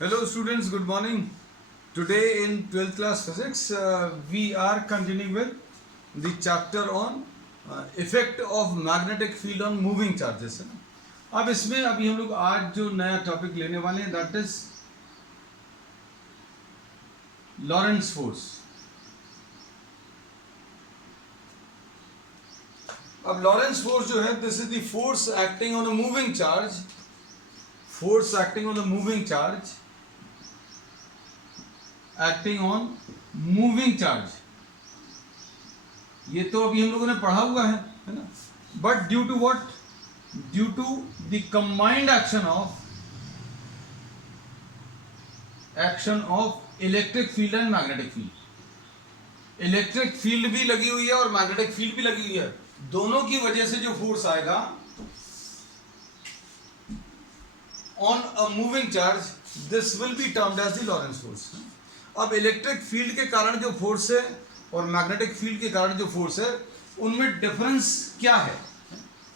Hello students, good morning. Today in 12th class physics we are continuing with the chapter on effect of magnetic field on moving charges है ना। अब इसमें अभी हम लोग आज जो नया टॉपिक लेने वाले हैं दैट इज लॉरेंट्ज फोर्स। अब लॉरेंट्ज फोर्स जो है this is the force acting on a moving charge, force acting on a moving charge, acting on moving charge, ये तो अभी हम लोगों ने पढ़ा हुआ है ना। But due to what, due to the combined action of electric field and magnetic field. Electric field भी लगी हुई है और मैग्नेटिक फील्ड भी लगी हुई है, दोनों की वजह से जो फोर्स आएगा on a moving charge, this will be termed as the Lorentz force. अब इलेक्ट्रिक फील्ड के कारण जो फोर्स है और मैग्नेटिक फील्ड के कारण जो फोर्स है उनमें डिफरेंस क्या है।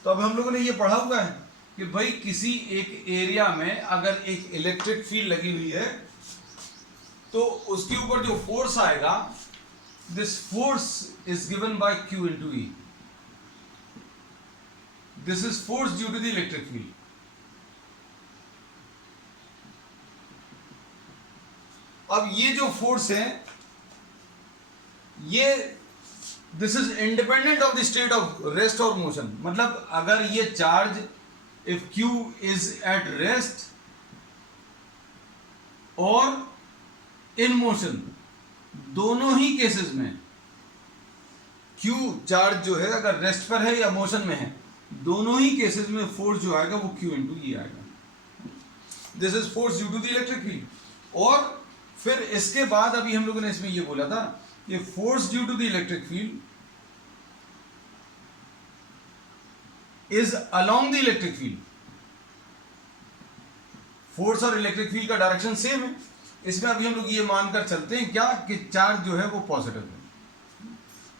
तो अब हम लोगों ने ये पढ़ा हुआ है कि भाई किसी एक एरिया में अगर एक इलेक्ट्रिक फील्ड लगी हुई है तो उसके ऊपर जो फोर्स आएगा, this force is given by Q into E. This is force due to the electric field. अब ये जो फोर्स है ये this is independent of the state of rest और मोशन। मतलब अगर ये charge if Q is at rest और इन मोशन, दोनों ही केसेस में Q चार्ज जो है अगर रेस्ट पर है या मोशन में है, दोनों ही केसेस में फोर्स जो आएगा वो Q into E आएगा। This is force due to the electric field. और फिर इसके बाद अभी हम लोगों ने इसमें ये बोला था कि force due to the electric field is along the electric field. Force और इलेक्ट्रिक फील्ड का डायरेक्शन सेम है। इसमें अभी हम लोग ये मानकर चलते हैं क्या कि चार्ज जो है वो पॉजिटिव है।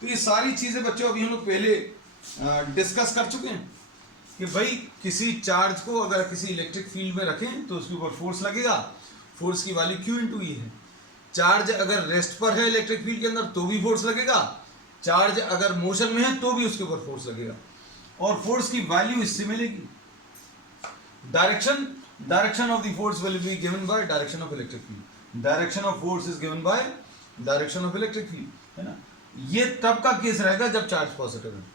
तो ये सारी चीजें बच्चों अभी हम लोग पहले डिस्कस कर चुके हैं कि भाई किसी चार्ज को अगर किसी इलेक्ट्रिक फील्ड में रखें तो उसके ऊपर फोर्स लगेगा, फोर्स की वैल्यू Q into E है। चार्ज अगर रेस्ट पर है इलेक्ट्रिक फील्ड के अंदर तो भी फोर्स लगेगा, चार्ज अगर मोशन में है तो भी उसके ऊपर फोर्स लगेगा, और फोर्स की वैल्यू इससे मिलेगी। Direction of the force will be given by direction of electric field. Direction of force is given by direction of electric field, है ना। ये तब का केस रहेगा जब चार्ज पॉजिटिव है।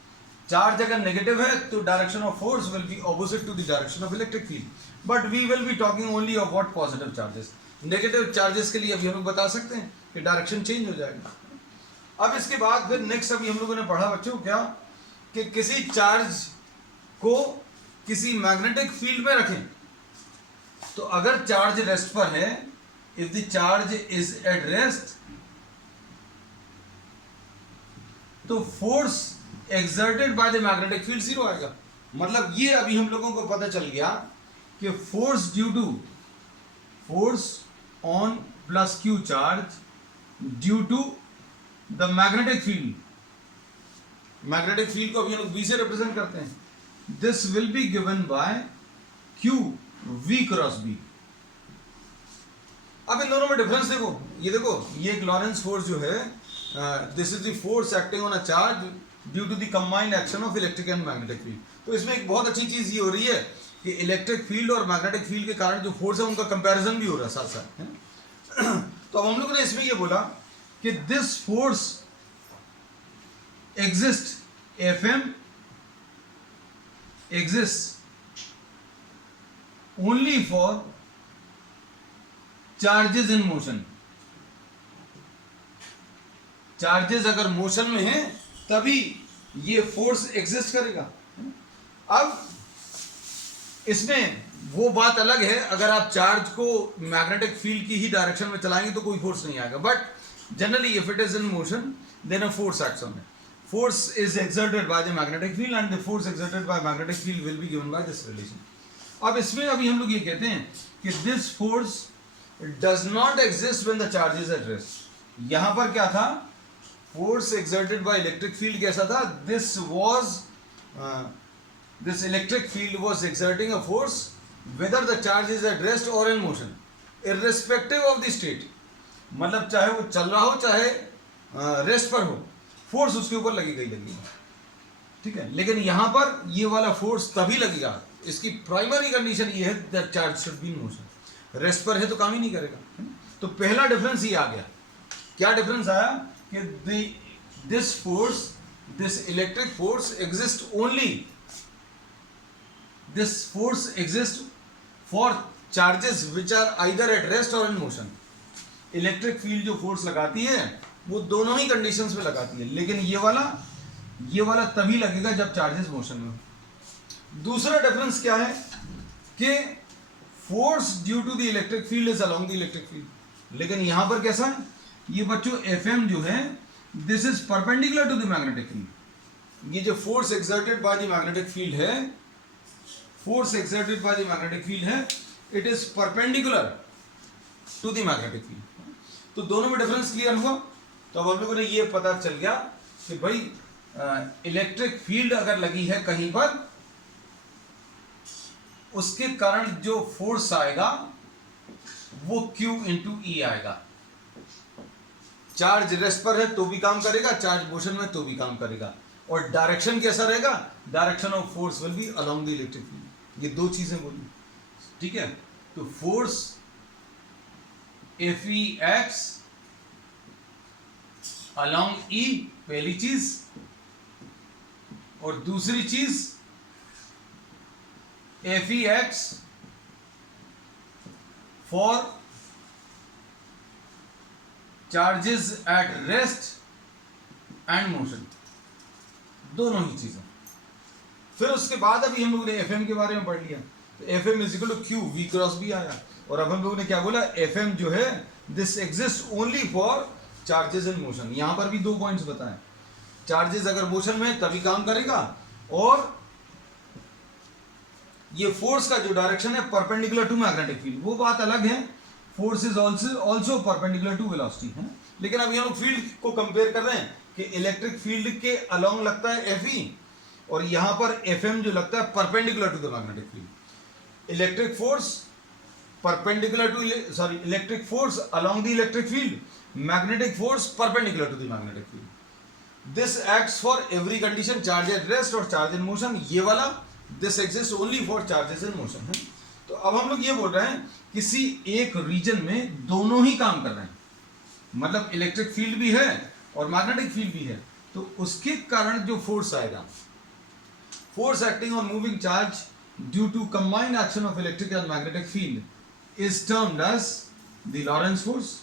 चार्ज अगर नेगेटिव है तो direction of force will be opposite to the direction of electric field. But we will be talking only of what positive charges. Negative charges के लिए अभी हम लोग बता सकते हैं कि डायरेक्शन चेंज हो जाएगा। अब इसके बाद फिर नेक्स्ट अभी हम लोगों ने पढ़ा बच्चों क्या कि किसी चार्ज को किसी मैग्नेटिक फील्ड में रखें तो अगर चार्ज रेस्ट पर है, if the charge is at rest, तो force exerted by the magnetic field zero आएगा। मतलब ये अभी हम लोगों को पता चल गया कि force due to force on plus Q charge due to the magnetic field. Magnetic field को अभी हम लोग V से रिप्रेजेंट करते हैं। This will be given by Q V cross B। अब इन दोनों में डिफरेंस देखो, ये देखो ये एक लॉरेंट्ज फोर्स जो है, this is the force acting on a charge due to the combined action of electric and magnetic field. तो इसमें एक बहुत अच्छी चीज ये हो रही है कि इलेक्ट्रिक फील्ड और मैग्नेटिक फील्ड के कारण जो फोर्स है उनका कंपैरिजन भी हो रहा है साथ साथ, है। तो अब हम लोगों ने इसमें ये बोला कि this force exist, Fm exist only for charges in motion. Charges अगर मोशन में है तभी ये फोर्स एग्जिस्ट करेगा। अब इसमें वो बात अलग है, अगर आप चार्ज को मैग्नेटिक फील्ड की ही डायरेक्शन में चलाएंगे तो कोई फोर्स नहीं आएगा। But generally if it is in motion then a force acts on it. Force is exerted by the magnetic field and the force exerted by magnetic field will be given by this relation. अब इसमें अभी हम लोग ये कहते हैं कि this force does not exist when the charge is at rest. यहां पर क्या था, force exerted by electric field कैसा था, this electric field was exerting a force whether the charge is at rest or in motion. Irrespective of the state, मतलब चाहे वो चल रहा हो चाहे रेस्ट पर हो, फोर्स उसके ऊपर लगेगा ही लगेगा, ठीक है। लेकिन यहां पर ये वाला फोर्स तभी लगेगा, इसकी प्राइमरी कंडीशन ये है that charge should be in motion, rest पर है तो काम ही नहीं करेगा। तो पहला डिफरेंस ये आ गया। क्या डिफरेंस आया कि this force, this electric force exist only, this force exist for charges which are either at rest और इन मोशन। इलेक्ट्रिक फील्ड जो फोर्स लगाती है वो दोनों ही कंडीशंस में लगाती है, लेकिन ये वाला तभी लगेगा जब चार्जेस मोशन में हो। दूसरा डिफरेंस क्या है कि force due to the electric field is along the electric field, लेकिन यहां पर कैसा है ये बच्चों, Fm जो है this is perpendicular to the magnetic field. ये जो force exerted by the magnetic field है, force exerted by the magnetic field है, it is perpendicular to the magnetic field. तो दोनों में डिफरेंस क्लियर हुआ। तो अब हम लोगों ने ये पता चल गया कि भाई इलेक्ट्रिक फील्ड अगर लगी है कहीं पर, उसके कारण जो फोर्स आएगा वो Q इंटू E आएगा। चार्ज रेस्ट पर है तो भी काम करेगा, चार्ज मोशन में तो भी काम करेगा, और डायरेक्शन कैसा रहेगा, direction of force will B along the electric field. ये दो चीजें बोली, ठीक है। तो फोर्स Fex अलोंग E पहली चीज, और दूसरी चीज Fex for charges at rest and motion, दोनों ही चीजें। फिर उसके बाद अभी हम लोगों ने Fm के बारे में पढ़ लिया, तो Fm is equal to Q, V cross भी आया। और अब हम लोगों ने क्या बोला, Fm जो है this exist only for charges in motion. यहां पर भी दो पॉइंट्स बताएं, चार्जेस अगर मोशन में तभी काम करेगा, और ये फोर्स का जो डायरेक्शन है परपेंडिकुलर टू मैग्नेटिक फील्ड, वो बात अलग है। Force is also perpendicular to velocity, है ना। लेकिन अभी हम लोग फील्ड को कंपेयर कर रहे हैं कि इलेक्ट्रिक फील्ड के अलोंग लगता है Fe, और यहां पर Fm जो लगता है perpendicular to the magnetic field. Electric force perpendicular to electric force along the electric field, magnetic force perpendicular to the magnetic field. This acts for every condition, charge at rest और charge in motion. ये वाला this exist only for charges in motion है। तो अब हम लोग ये बोल रहे हैं किसी एक रीजन में दोनों ही काम कर रहे हैं, मतलब इलेक्ट्रिक फील्ड भी है और मैग्नेटिक फील्ड भी है, तो उसके कारण जो फोर्स आएगा, force acting on moving charge due to combined action of electric and magnetic field is termed as the Lorentz force.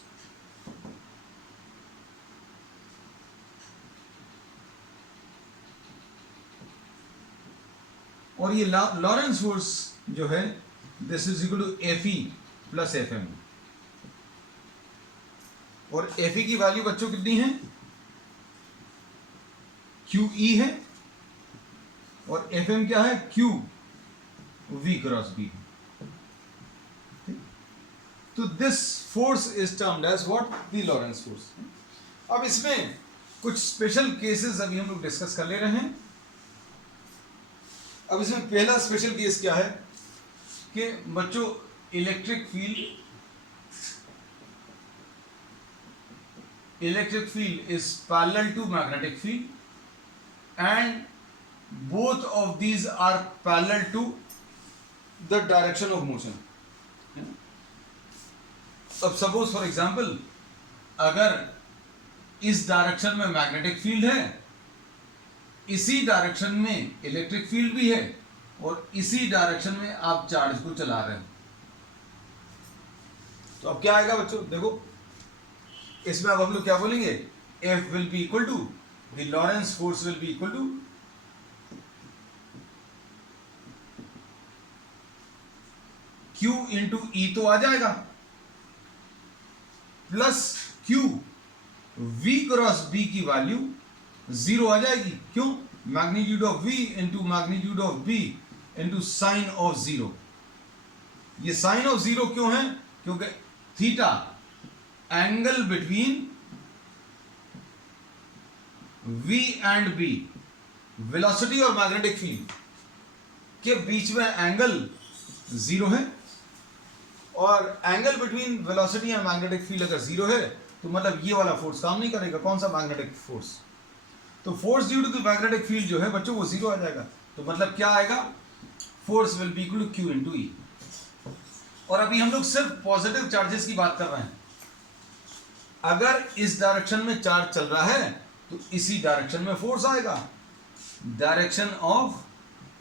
और ये लॉरेंस फोर्स जो है this is equal to Fe plus Fm, और Fe की value बच्चों कितनी है, QE है, और Fm क्या है, Q V क्रॉस B। तो this force is termed as what, the Lorentz force. अब इसमें कुछ स्पेशल केसेस अभी हम लोग डिस्कस कर ले रहे हैं। अब इसमें पहला स्पेशल केस क्या है कि बच्चों electric field is parallel to magnetic field and both of these are parallel to the direction of motion. अब सपोज फॉर एग्जांपल, अगर इस डायरेक्शन में मैग्नेटिक फील्ड है, इसी डायरेक्शन में इलेक्ट्रिक फील्ड भी है, और इसी डायरेक्शन में आप चार्ज को चला रहे हैं, तो अब क्या आएगा बच्चों, देखो इसमें अब हम लोग क्या बोलेंगे, F will be equal to the Lorentz force will be equal to Q into E तो आ जाएगा, plus Q V cross B की वैल्यू 0 आ जाएगी। क्यों, magnitude of V into magnitude of B into sine of 0। ये sine of 0 क्यों है, क्योंकि theta angle between V and B, velocity और मैग्नेटिक फील्ड के बीच में एंगल 0 है, और angle between velocity and magnetic field अगर जीरो है तो मतलब ये वाला फोर्स काम नहीं करेगा। कौन सा? Magnetic force. तो force due to the magnetic field जो है बच्चों वो जीरो आ जाएगा। तो मतलब क्या आएगा? Force will be equal to Q into E. और अभी हम लोग सिर्फ पॉजिटिव चार्जेस की बात कर रहे हैं। अगर इस डायरेक्शन में चार्ज चल रहा है तो इसी डायरेक्शन में फोर्स आएगा। Direction of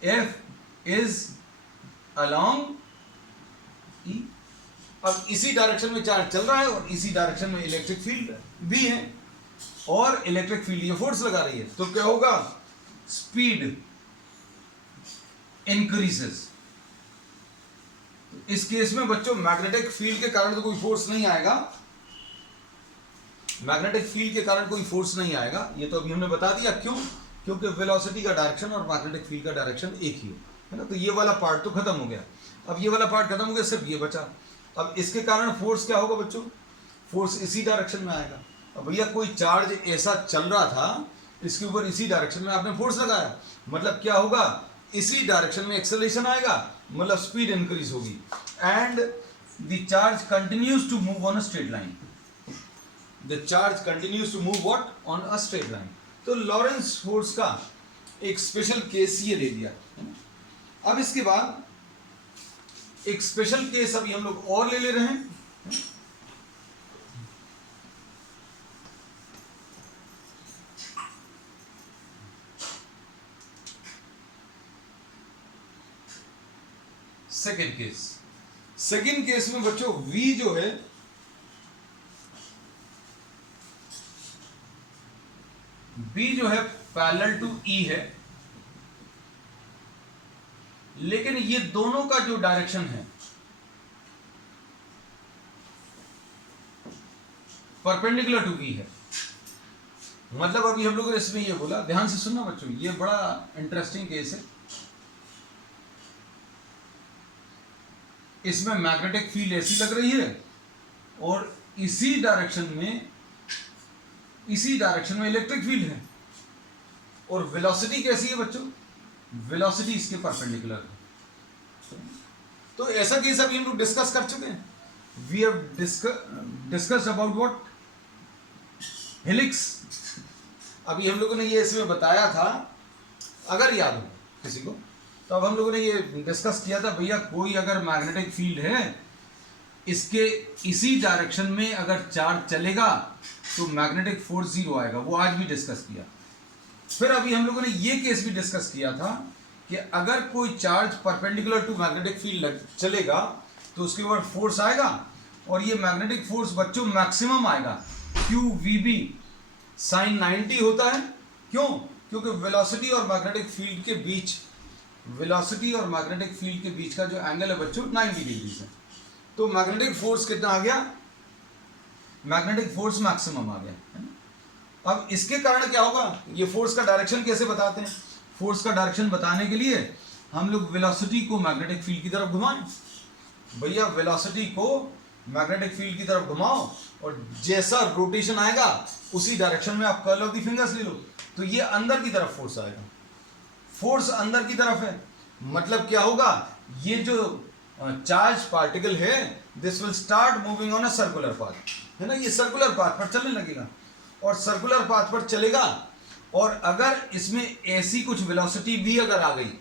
F is along E. अब इसी डायरेक्शन में चार्ज चल रहा है और इसी डायरेक्शन में इलेक्ट्रिक फील्ड भी है और इलेक्ट्रिक फील्ड ये फोर्स लगा रही है। तो क्या होगा? Speed increases. इस केस में बच्चों मैग्नेटिक फील्ड के कारण तो कोई फोर्स नहीं आएगा। मैग्नेटिक फील्ड के कारण कोई फोर्स नहीं आएगा, ये तो अभी हमने बता दिया। क्यों? क्योंकि वेलोसिटी का डायरेक्शन और मैग्नेटिक फील्ड का डायरेक्शन एक ही है ना। तो ये वाला पार्ट तो खत्म हो गया। अब ये वाला पार्ट खत्म हो गया, सिर्फ ये बचा। अब इसके कारण फोर्स क्या होगा बच्चों? फोर्स इसी डायरेक्शन में आएगा। अब भैया कोई चार्ज ऐसा चल रहा था, इसके ऊपर इसी डायरेक्शन में आपने फोर्स लगाया, मतलब क्या होगा? इसी डायरेक्शन में एक्सेलरेशन आएगा, मतलब स्पीड इंक्रीज होगी। And the charge continues to move on a straight line. The charge continues to move what? On a straight line. तो लॉरेंस फोर्स का एक स्पेशल केस ये ले लिया। अब इसके बाद एक स्पेशल केस अभी हम लोग और ले रहे हैं। Second case. सेकेंड केस में बच्चों V जो है पैरेलल टू E है, लेकिन ये दोनों का जो डायरेक्शन है परपेंडिकुलर टू V है। मतलब अभी हम लोगों ने इसमें ये बोला, ध्यान से सुनना बच्चों, ये बड़ा इंटरेस्टिंग केस है। इसमें मैग्नेटिक फील्ड ऐसी लग रही है और इसी डायरेक्शन में इलेक्ट्रिक फील्ड है। और वेलोसिटी कैसी है बच्चों? वेलोसिटी इसके परपेंडिकुलर है। तो ऐसा केस अभी हम लोग डिस्कस कर चुके हैं। We have discussed about what? Helix. अभी हम लोगों ने ये इसमें बताया था, अगर याद हो किसी को, तो अब हम लोगों ने ये डिस्कस किया था, भैया कोई अगर मैग्नेटिक फील्ड है, इसके इसी डायरेक्शन में अगर चार्ज चलेगा तो मैग्नेटिक फोर्स जीरो आएगा। वो आज भी डिस्कस किया। फिर अभी हम लोगों ने ये केस भी डिस्कस किया था कि अगर कोई charge perpendicular to magnetic field चलेगा तो उसके ऊपर फोर्स आएगा, और ये मैग्नेटिक फोर्स बच्चों मैक्सिमम आएगा। क्यू वी बी साइन 90 होता है। क्यों? क्योंकि वेलोसिटी और मैग्नेटिक फील्ड के बीच का जो एंगल है बच्चों 90 डिग्री है। तो मैग्नेटिक फोर्स कितना आ गया? मैग्नेटिक फोर्स मैक्सिमम आ गया। अब इसके कारण क्या होगा? ये फोर्स का डायरेक्शन कैसे बताते हैं? फोर्स का डायरेक्शन बताने के लिए हम लोग वेलोसिटी को मैग्नेटिक फील्ड की तरफ घुमाएं। भैया वेलोसिटी को मैग्नेटिक फील्ड की तरफ घुमाओ और जैसा रोटेशन आएगा उसी डायरेक्शन में आप कर्ल ऑफ द फिंगर्स ले लो, तो ये अंदर की तरफ फोर्स आएगा। फोर्स अंदर की तरफ है, मतलब क्या होगा? ये जो चार्ज पार्टिकल है, this will start moving on a circular path, है ना। ये सर्कुलर पाथ पर चलने लगेगा और सर्कुलर पाथ पर चलेगा, और अगर इसमें ऐसी कुछ वेलोसिटी भी अगर आ गई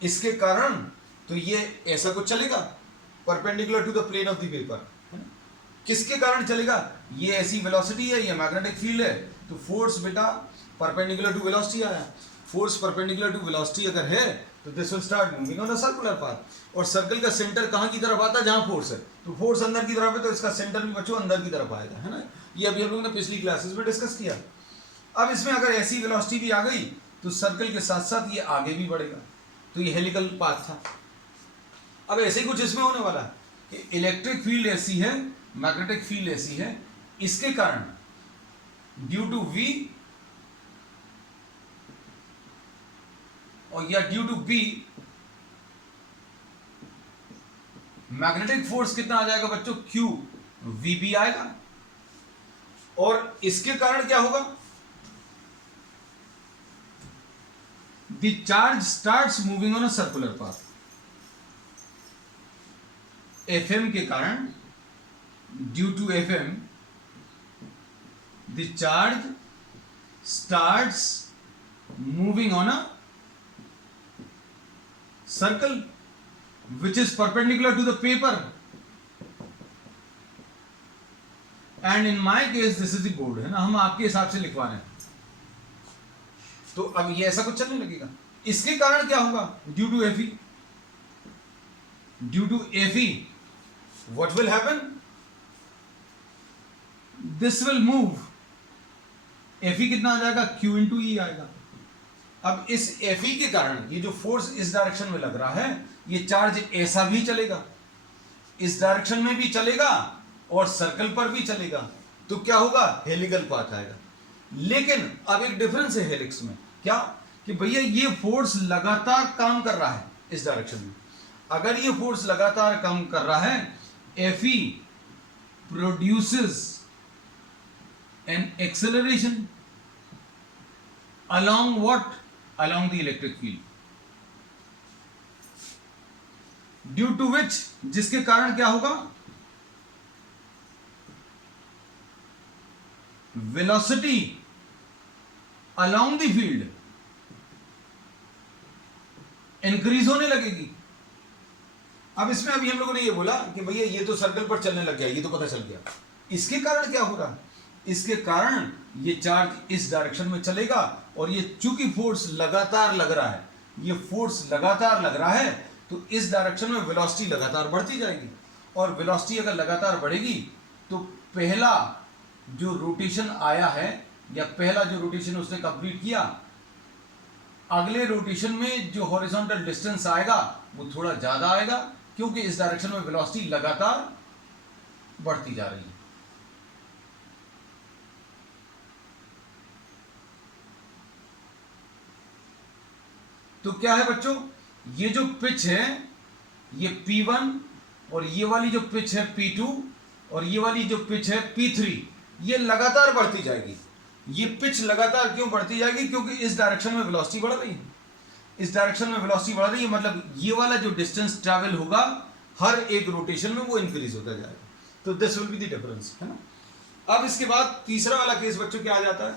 इसके कारण, तो ये ऐसा कुछ चलेगा perpendicular to the plane of the paper. किसके कारण चलेगा? ये ऐसी वेलोसिटी है, ये मैग्नेटिक फील्ड है, तो फोर्स बेटा परपेंडिकुलर टू वेलोसिटी आया। फोर्स परपेंडिकुलर टू वेलोसिटी अगर है तो this will start moving on the circular path. और सर्कल का सेंटर कहाँ की तरफ आता है? जहां फोर्स है। तो फोर्स अंदर की तरफ है, तो इसका सेंटर भी बच्चों अंदर की तरफ आएगा, है ना। ये अभी हम लोगों ने पिछली क्लासेस में डिस्कस किया। अब इसमें अगर ऐसी वेलोसिटी भी आ गई तो सर्कल के साथ साथ ये आगे भी बढ़ेगा, तो ये हेलिकल पाथ था। अब ऐसे ही कुछ इसमें होने वाला है कि इलेक्ट्रिक फील्ड ऐसी है, मैग्नेटिक फील्ड ऐसी है, इसके कारण ड्यू टू V और या due to B magnetic force कितना आ जाएगा बच्चों? Q VB आएगा। और इसके कारण क्या होगा? The charge starts moving on a circular path. FM के कारण, due to FM the charge starts moving on a circle which is perpendicular to the paper, and in my case this is the board, है ना, हम आपके हिसाब से लिखवा रहे हैं। तो अब ये ऐसा कुछ चलने लगेगा। इसके कारण क्या होगा? Due to FE, due to FE what will happen? This will move, FE कितना आ जाएगा? Q इंटू ई आएगा। अब इस एफई के कारण ये जो फोर्स इस डायरेक्शन में लग रहा है, ये चार्ज ऐसा भी चलेगा, इस डायरेक्शन में भी चलेगा और सर्कल पर भी चलेगा। तो क्या होगा? हेलिकल पाथ आएगा। लेकिन अब एक डिफरेंस है हेलिक्स में, क्या कि भैया ये फोर्स लगातार काम कर रहा है इस डायरेक्शन में। अगर ये फोर्स लगातार काम कर रहा है, FE produces an acceleration along what? Along the electric field, due to which, जिसके कारण क्या होगा? velocity along the field increase होने लगेगी। अब इसमें अभी हम लोगों ने ये बोला कि भैया ये तो सर्कल पर चलने लग गया, ये तो पता चल गया। इसके कारण क्या हो रहा है? इसके कारण ये चार्ज इस डायरेक्शन में चलेगा और ये चूंकि फोर्स लगातार लग रहा है, ये फोर्स लगातार लग रहा है, तो इस डायरेक्शन में वेलोसिटी लगातार बढ़ती जाएगी। और वेलोसिटी अगर लगातार बढ़ेगी तो पहला जो रोटेशन आया है या पहला जो रोटेशन उसने कंप्लीट किया, अगले रोटेशन में जो हॉरिजॉन्टल डिस्टेंस आएगा वो थोड़ा ज्यादा आएगा, क्योंकि इस डायरेक्शन में वेलोसिटी लगातार बढ़ती जा रही है। तो क्या है बच्चों, ये जो पिच है ये P1 और ये वाली जो पिच है P2 और ये वाली जो पिच है P3, ये लगातार बढ़ती जाएगी। ये पिच लगातार क्यों बढ़ती जाएगी? क्योंकि इस डायरेक्शन में वेलोसिटी बढ़ रही है, इस डायरेक्शन में वेलोसिटी बढ़ रही है, मतलब ये वाला जो डिस्टेंस ट्रैवल होगा हर एक रोटेशन में वो इंक्रीज होता जाएगा। तो this will be the difference, है ना। अब इसके बाद तीसरा वाला केस बच्चों क्या आ जाता है?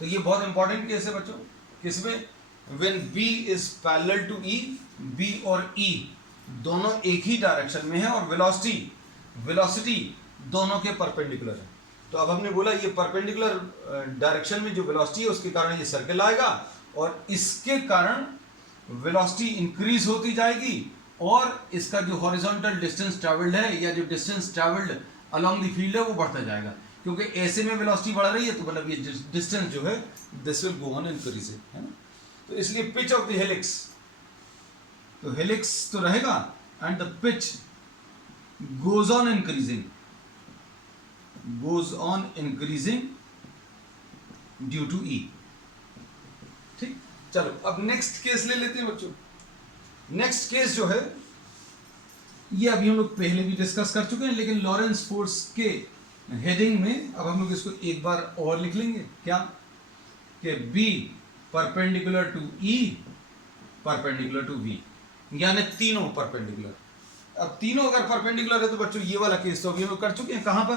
तो ये बहुत इंपॉर्टेंट केस है बच्चों, किसमें? when B is parallel to E, B और E दोनों एक ही डायरेक्शन में है और वेलोसिटी दोनों के परपेंडिकुलर है। तो अब हमने बोला ये परपेंडिकुलर डायरेक्शन में जो वेलोसिटी है उसके कारण ये सर्कल आएगा और इसके कारण वेलोसिटी इंक्रीज होती जाएगी और इसका जो हॉरिजॉन्टल डिस्टेंस ट्रैवल्ड है या जो distance travelled along the field है वो बढ़ता जाएगा, क्योंकि ऐसे में वेलोसिटी बढ़ रही है तो मतलब ये डिस्टेंस जो है this will go on increasing, है ना। तो इसलिए पिच ऑफ द हेलिक्स, तो हेलिक्स तो रहेगा and the pitch goes on increasing due to E. ठीक, चलो अब नेक्स्ट केस ले लेते हैं बच्चों। नेक्स्ट केस जो है ये अभी हम लोग पहले भी डिस्कस कर चुके हैं, लेकिन लॉरेंस फोर्स के हेडिंग में अब हम लोग इसको एक बार और लिख लेंगे। क्या कि B perpendicular to E perpendicular to V, यानी तीनों परपेंडिकुलर। अब तीनों अगर परपेंडिकुलर है तो बच्चों ये वाला केस तो अभी हम लोग कर चुके हैं। कहां पर?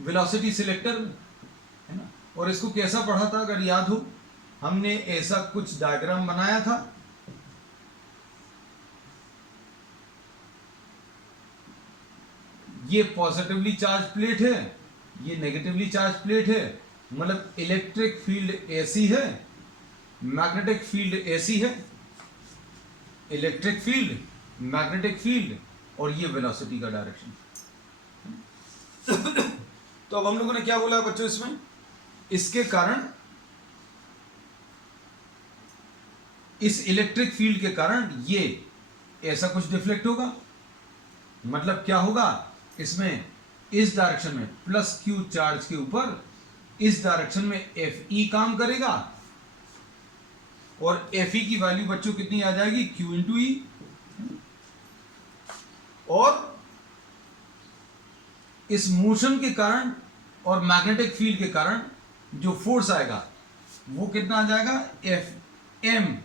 वेलोसिटी सिलेक्टर, है ना। और इसको कैसा पढ़ा था अगर याद हो, हमने ऐसा कुछ डायग्राम बनाया था, ये पॉजिटिवली चार्ज प्लेट है, ये नेगेटिवली चार्ज प्लेट है, मतलब इलेक्ट्रिक फील्ड ऐसी है, मैग्नेटिक फील्ड ऐसी है, इलेक्ट्रिक फील्ड, मैग्नेटिक फील्ड और ये वेलोसिटी का डायरेक्शन। तो अब हम लोगों ने क्या बोला बच्चों इसमें? इसके कारण, इस इलेक्ट्रिक फील्ड के कारण ये ऐसा कुछ डिफ्लेक्ट होगा, मतलब क्या होगा इसमें, इस डायरेक्शन में प्लस क्यू चार्ज के ऊपर इस डायरेक्शन में एफ ई काम करेगा और एफ ई की वैल्यू बच्चों कितनी आ जाएगी? Q into E. और इस मोशन के कारण और मैग्नेटिक फील्ड के कारण जो फोर्स आएगा वो कितना आ जाएगा? F M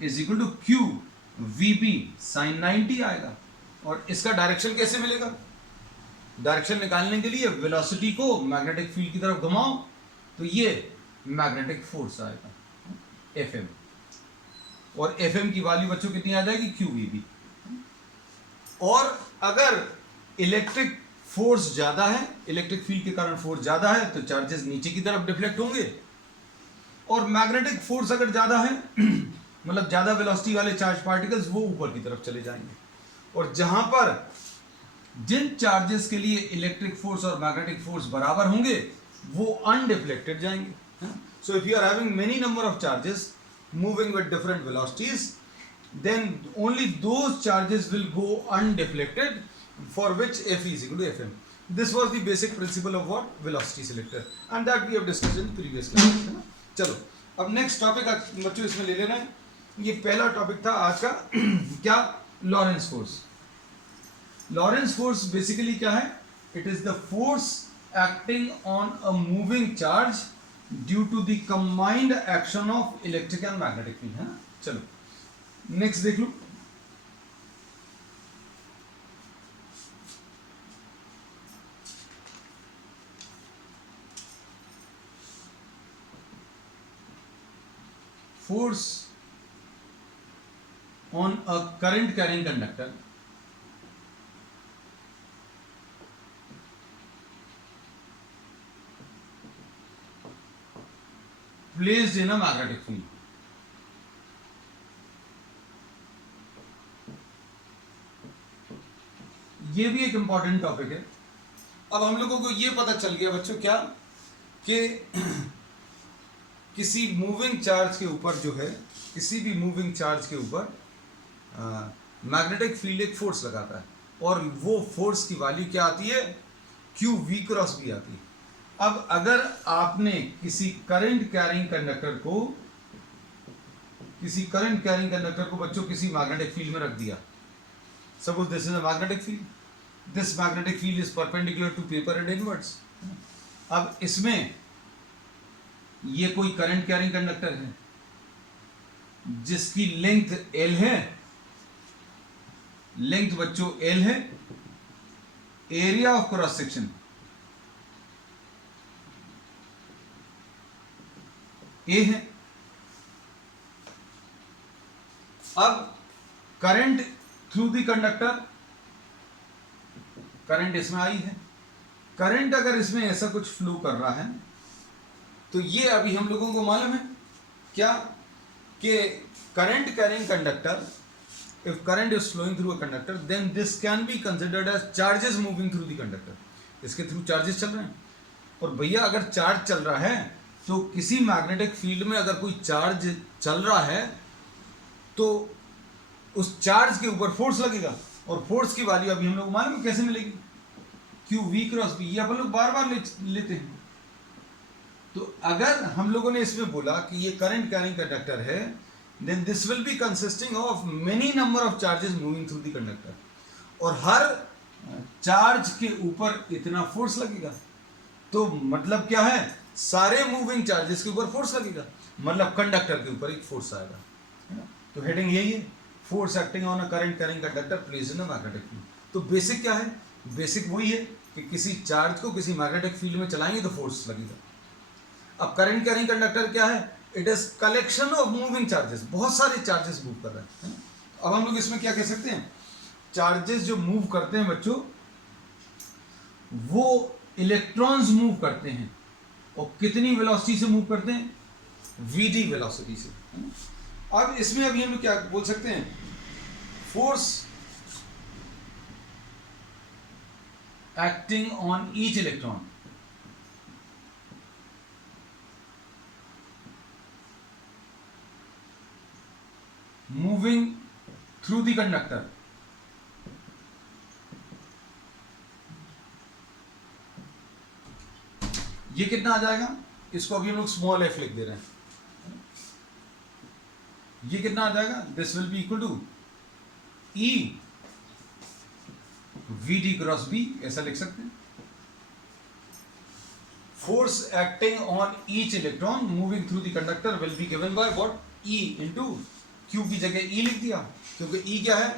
is equal to Q VB sin 90 आएगा। और इसका डायरेक्शन कैसे मिलेगा? डायरेक्शन निकालने के लिए वेलोसिटी को मैग्नेटिक फील्ड की तरफ घुमाओ, तो ये मैग्नेटिक फोर्स आएगा Fm, और Fm की वैल्यू बच्चों कितनी आ जाएगी? QVB। और अगर इलेक्ट्रिक फोर्स ज्यादा है, इलेक्ट्रिक फील्ड के कारण फोर्स ज्यादा है, तो चार्जेस नीचे की तरफ डिफ्लेक्ट होंगे। और मैग्नेटिक फोर्स अगर ज्यादा है मतलब ज्यादा वेलोसिटी वाले चार्ज पार्टिकल्स वो ऊपर की तरफ चले जाएंगे। और जहां पर जिन चार्जेस के लिए इलेक्ट्रिक फोर्स और मैग्नेटिक फोर्स बराबर होंगे वो अनडिफ्लेक्टेड जाएंगे। So if you are having many number of charges moving with different velocities, then only those charges will go undeflected, for which F is equal to Fm. This was the basic principle of what? Velocity selector, and that we have discussed in previous class, है ना? चलो अब next topic बच्चों इसमें ले लेना है। ये पहला टॉपिक था आज का क्या? Lorentz force. Lorentz force basically क्या है? It is the force acting on a moving charge due to the combined action of electric and magnetic field, है ना? चलो नेक्स्ट देख लो। Force on a current carrying conductor placed in a magnetic field. ये भी एक important topic है। अब हम लोगों को ये पता चल गया बच्चों क्या कि किसी मूविंग चार्ज के ऊपर जो है, किसी भी मूविंग चार्ज के ऊपर मैग्नेटिक फील्ड एक फोर्स लगाता है, और वो फोर्स की वैल्यू क्या आती है? QV क्रॉस B आती है। अब अगर आपने किसी करंट कैरिंग कंडक्टर को बच्चों किसी मैग्नेटिक फील्ड में रख दिया, suppose this is a magnetic field, this magnetic field is perpendicular to paper and inwards. अब इसमें ये कोई करंट कैरिंग कंडक्टर है जिसकी लेंथ L है, लेंथ बच्चों L है, area of cross section A है। अब current through the conductor, current इसमें आई है। करंट अगर इसमें ऐसा कुछ फ्लो कर रहा है तो ये अभी हम लोगों को मालूम है क्या कि current carrying conductor, if current is flowing through a conductor then this can be considered as charges moving through the conductor. इसके थ्रू चार्जेस चल रहे हैं। और भैया अगर चार्ज चल रहा है तो किसी मैग्नेटिक फील्ड में अगर कोई चार्ज चल रहा है तो उस चार्ज के ऊपर फोर्स लगेगा, और फोर्स की वैल्यू अभी हम लोग मालूम है कैसे मिलेगी? QV cross B। ये अपन लोग बार बार लेते हैं। तो अगर हम लोगों ने इसमें बोला कि ये करंट कैरिंग कंडक्टर है, then this will be consisting of many number of charges moving through the conductor, और हर चार्ज के ऊपर इतना फोर्स लगेगा। तो मतलब क्या है? सारे मूविंग चार्जेस के ऊपर फोर्स लगेगा, मतलब कंडक्टर के ऊपर एक फोर्स आएगा, है ना? तो हेडिंग यही है, force acting on a current carrying conductor placed in a magnetic field. तो बेसिक क्या है? बेसिक वही है कि किसी चार्ज को किसी मैग्नेटिक फील्ड में चलाएंगे तो फोर्स लगेगा। अब करंट कैरिंग कंडक्टर क्या है? It is collection of moving charges, बहुत सारे चार्जेस मूव कर रहे हैं। अब हम लोग इसमें क्या कह सकते हैं? चार्जेस जो मूव करते हैं बच्चों, वो इलेक्ट्रॉन्स मूव करते हैं, और कितनी वेलोसिटी से मूव करते हैं? VD वेलोसिटी से। अब इसमें अभी हम लोग क्या बोल सकते हैं? Force acting on each electron, moving through the conductor, ये कितना आ जाएगा? इसको अभी हम लोग स्मॉल f लिख दे रहे हैं। ये कितना आ जाएगा? This will be equal to E VD cross B, ऐसा लिख सकते हैं। Force acting on each electron moving through the conductor will be given by what? E into Q की जगह E लिख दिया, क्योंकि E क्या है?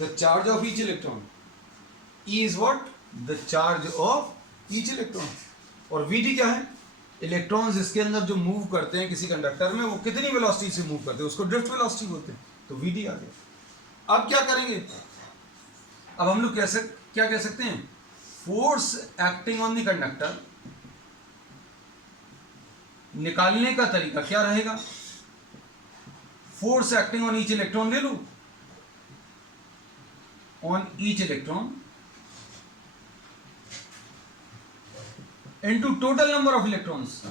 The charge of each electron. E is what? The charge of each electron. और Vd क्या है? इलेक्ट्रॉन्स इसके अंदर जो मूव करते हैं किसी कंडक्टर में, वो कितनी वेलोसिटी से मूव करते हैं, उसको ड्रिफ्ट वेलोसिटी बोलते हैं. तो Vd आ गया. अब क्या करेंगे? अब हम लोग क्या कह सकते हैं? Force acting on the conductor निकालने का तरीका क्या रहेगा? Force acting on each electron ले लो, on each electron into total number of electrons,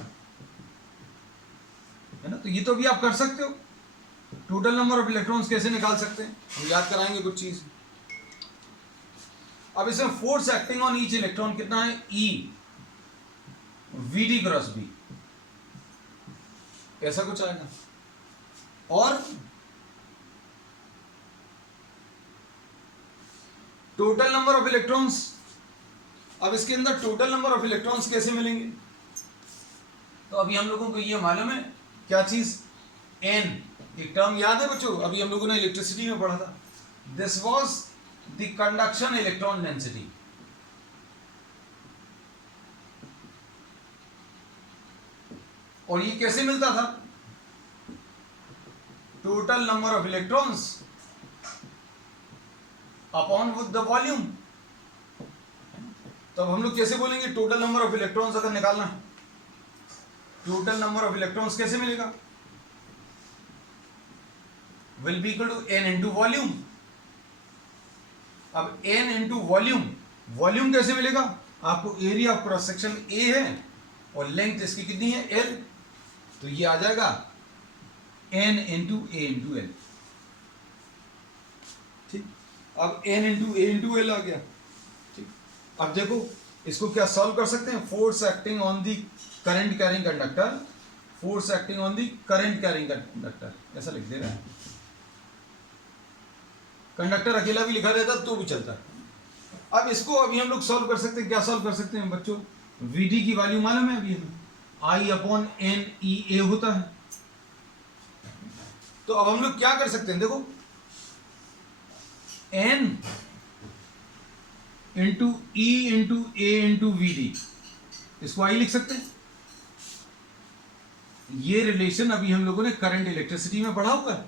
है ना. तो ये तो भी आप कर सकते हो. टोटल नंबर ऑफ इलेक्ट्रॉन्स कैसे निकाल सकते हैं, हम याद कराएंगे कुछ चीज. अब इसमें force acting on each electron कितना है? E Vd क्रॉस B, ऐसा कुछ आएगा. और टोटल नंबर ऑफ इलेक्ट्रॉन्स, अब इसके अंदर टोटल नंबर ऑफ इलेक्ट्रॉन्स कैसे मिलेंगे? तो अभी हम लोगों को ये मालूम है क्या चीज? N. एक टर्म याद है बच्चों, अभी हम लोगों ने इलेक्ट्रिसिटी में पढ़ा था. This was the conduction electron density. और ये कैसे मिलता था? Total number of electrons upon with the volume. तो अब हम लोग कैसे बोलेंगे टोटल नंबर ऑफ इलेक्ट्रॉन्स अगर निकालना है? टोटल नंबर ऑफ इलेक्ट्रॉन्स कैसे मिलेगा? Will be equal to n into volume. अब n इंटू वॉल्यूम, वॉल्यूम कैसे मिलेगा? आपको area of cross section A है और लेंथ इसकी कितनी है? L. तो ये आ जाएगा n into A into L. ठीक. अब n into A into L आ गया. ठीक. अब देखो इसको क्या सॉल्व कर सकते हैं? Force acting on the current carrying conductor, force acting on the current carrying conductor, ऐसा लिख दे रहा है. कंडक्टर अकेला भी लिखा रहता तो भी चलता. अब इसको अभी हम लोग सॉल्व कर सकते हैं. क्या सॉल्व कर सकते हैं बच्चों? Vd की वैल्यू मालूम है अभी हमें, I upon N E A होता है. तो अब हम लोग क्या कर सकते हैं? देखो N into E into A into Vd, इसको I लिख सकते हैं. ये रिलेशन अभी हम लोगों ने करंट इलेक्ट्रिसिटी में पढ़ा हुआ है.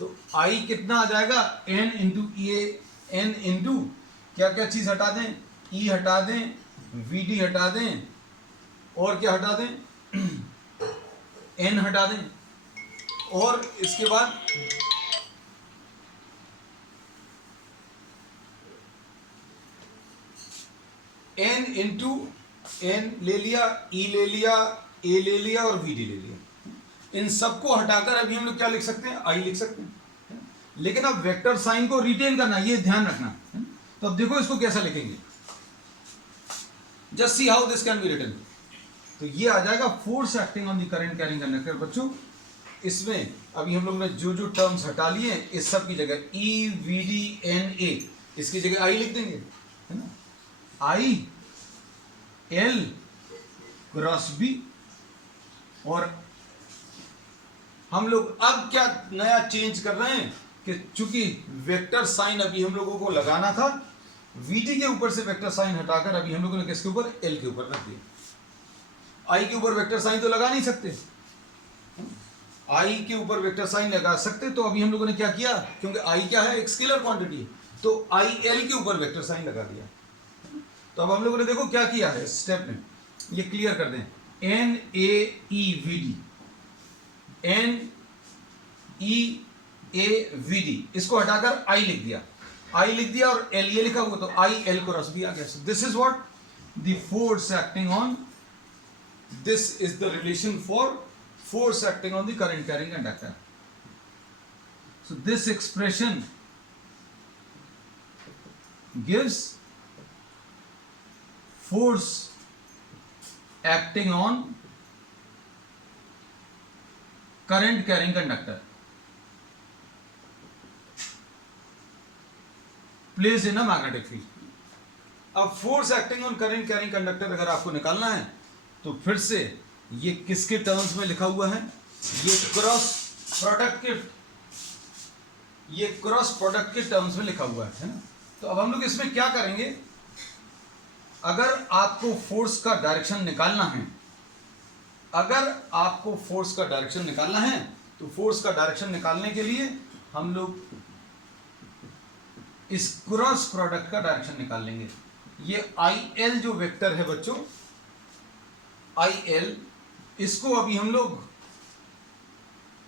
तो I कितना आ जाएगा? N into E, N into क्या क्या चीज हटा दें? E हटा दें, Vd हटा दें, और क्या हटा दें? N हटा दें, और इसके बाद N इंटू N ले लिया, E ले लिया, A ले लिया और Vd ले लिया. इन सबको हटाकर अभी हम लोग क्या लिख सकते हैं? I लिख सकते हैं. लेकिन अब वेक्टर साइन को रिटेन करना, ये ध्यान रखना. तो अब देखो इसको कैसा लिखेंगे. Just see how this can be written. तो ये आ जाएगा force acting on the current carrying conductor. बच्चों इसमें अभी हम लोग ने जो जो टर्म्स हटा लिए इस सब की जगह E Vd N A, इसकी जगह I लिख देंगे, है ना. I L cross B. और हम लोग अब क्या नया चेंज कर रहे हैं कि चूंकि वेक्टर साइन अभी हम लोगों को लगाना था, Vd के ऊपर से वेक्टर साइन हटाकर अभी हम लोगों ने किसके ऊपर? L के ऊपर रख दिया. I के ऊपर वेक्टर साइन तो लगा नहीं सकते. I के ऊपर वेक्टर साइन लगा सकते, तो अभी हम लोगों ने क्या किया? क्योंकि I क्या है? एक स्केलर क्वांटिटी है, तो I L के ऊपर वेक्टर साइन लगा दिया. तो अब हम लोगों ने देखो क्या किया है स्टेप में, ये क्लियर कर दें. N A E Vd, N E A Vd, इसको हटाकर I लिख दिया. I लिख दिया और L ये लिखा हुआ, तो I L क्रॉस B आ गया. This is what the force acting on, this is the relation for force acting on the current carrying conductor. So this expression gives force acting on current carrying conductor placed in a magnetic field. अब force acting on current carrying conductor अगर आपको निकालना है तो फिर से ये किसके टर्म्स में लिखा हुआ है? ये क्रॉस प्रोडक्ट के ये क्रॉस प्रोडक्ट के टर्म्स में लिखा हुआ है ना। तो अब हम लोग इसमें क्या करेंगे, अगर आपको फोर्स का डायरेक्शन निकालना है, अगर आपको फोर्स का डायरेक्शन निकालना है तो फोर्स का डायरेक्शन निकालने के लिए हम लोग इस क्रॉस प्रोडक्ट का डायरेक्शन निकाल लेंगे। ये IL जो वेक्टर है बच्चों, IL, इसको अभी हम लोग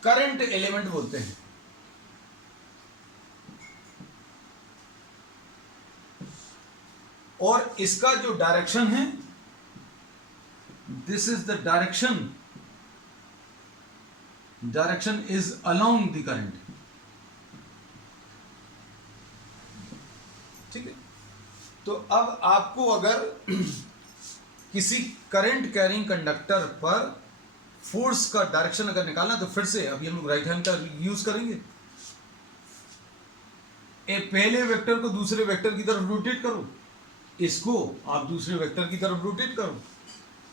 करंट एलिमेंट बोलते हैं। और इसका जो डायरेक्शन है, this is the direction is along the current. ठीक है। तो अब आपको अगर किसी करंट कैरिंग कंडक्टर पर फोर्स का डायरेक्शन अगर निकालना, तो फिर से अभी हम लोग राइट हैंड का यूज करेंगे। पहले वेक्टर को दूसरे वेक्टर की तरफ रोटेट करो, इसको आप दूसरे वेक्टर की तरफ रोटेट करो,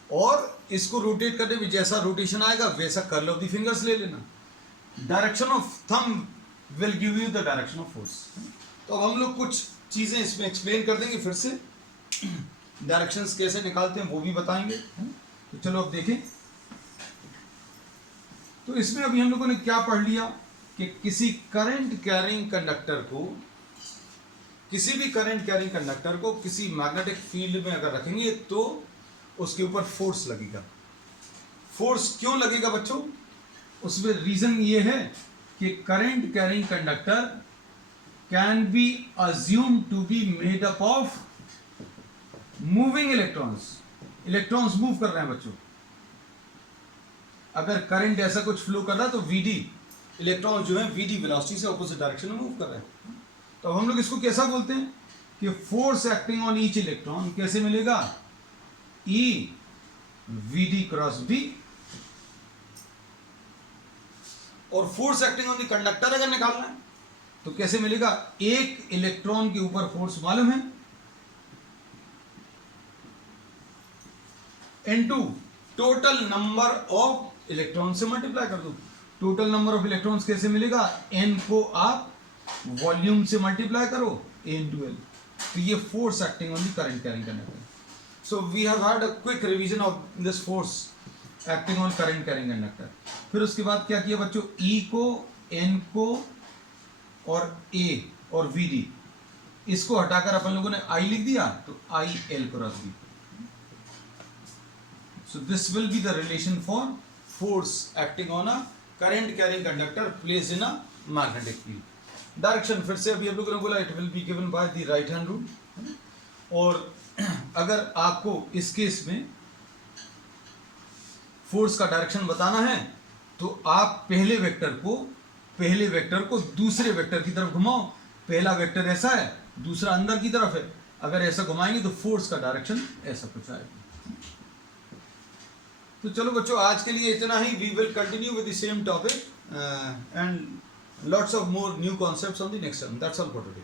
और इसको रोटेट करने में जैसा रोटेशन आएगा वैसा कर्ल ऑफ द फिंगर्स ले लेना। Direction of thumb will give you the direction of force. तो अब हम लोग कुछ चीजें इसमें एक्सप्लेन कर देंगे, फिर से डायरेक्शंस कैसे निकालते हैं वो भी बताएंगे। तो चलो अब देखें। तो इसमें अभी हम लोगों ने क्या पढ़ लिया कि किसी करंट कैरिंग कंडक्टर को, किसी भी करंट कैरिंग कंडक्टर को किसी मैग्नेटिक फील्ड में अगर रखेंगे तो उसके ऊपर फोर्स लगेगा। फोर्स क्यों लगेगा बच्चों? उसमें रीजन ये है कि current carrying conductor can be assumed to be made up of moving electrons. Electrons move कर रहे हैं बच्चों। अगर करंट ऐसा कुछ फ्लो कर रहा है तो VD, इलेक्ट्रॉन जो है VD वेलोसिटी से ऑपोजिट डायरेक्शन में मूव कर रहे हैं। तो हम लोग इसको कैसा बोलते हैं कि force acting on each electron कैसे मिलेगा? E VD cross B। और force acting on the conductor अगर निकालना है तो कैसे मिलेगा? एक इलेक्ट्रॉन के ऊपर फोर्स मालूम है, into total number of electron से मल्टीप्लाई कर दो। टोटल नंबर ऑफ इलेक्ट्रॉन्स कैसे मिलेगा? n को आप वॉल्यूम से मल्टीप्लाई करो, A into L। तो ये force acting on the current carrying conductor. So we have had a quick revision of this force acting on current carrying conductor. फिर उसके बाद क्या किया बच्चों? E को, N को और A और VD, इसको हटाकर अपन लोगों ने I लिख दिया, तो IL cross B। So this will be the relation for force acting on a current carrying conductor placed in a magnetic field. Direction फिर से अभी हम लोगों ने बोला it will be given by the right hand rule। और अगर आपको इस केस में फोर्स का डायरेक्शन बताना है तो आप पहले वेक्टर को दूसरे वेक्टर की तरफ घुमाओ। पहला वेक्टर ऐसा है, दूसरा अंदर की तरफ है। अगर ऐसा घुमाएंगे तो फोर्स का डायरेक्शन ऐसा कुछ आएगा। तो चलो बच्चों, आज के लिए इतना ही। We will continue with the same topic and lots of more new concepts on the next term. That's all for today.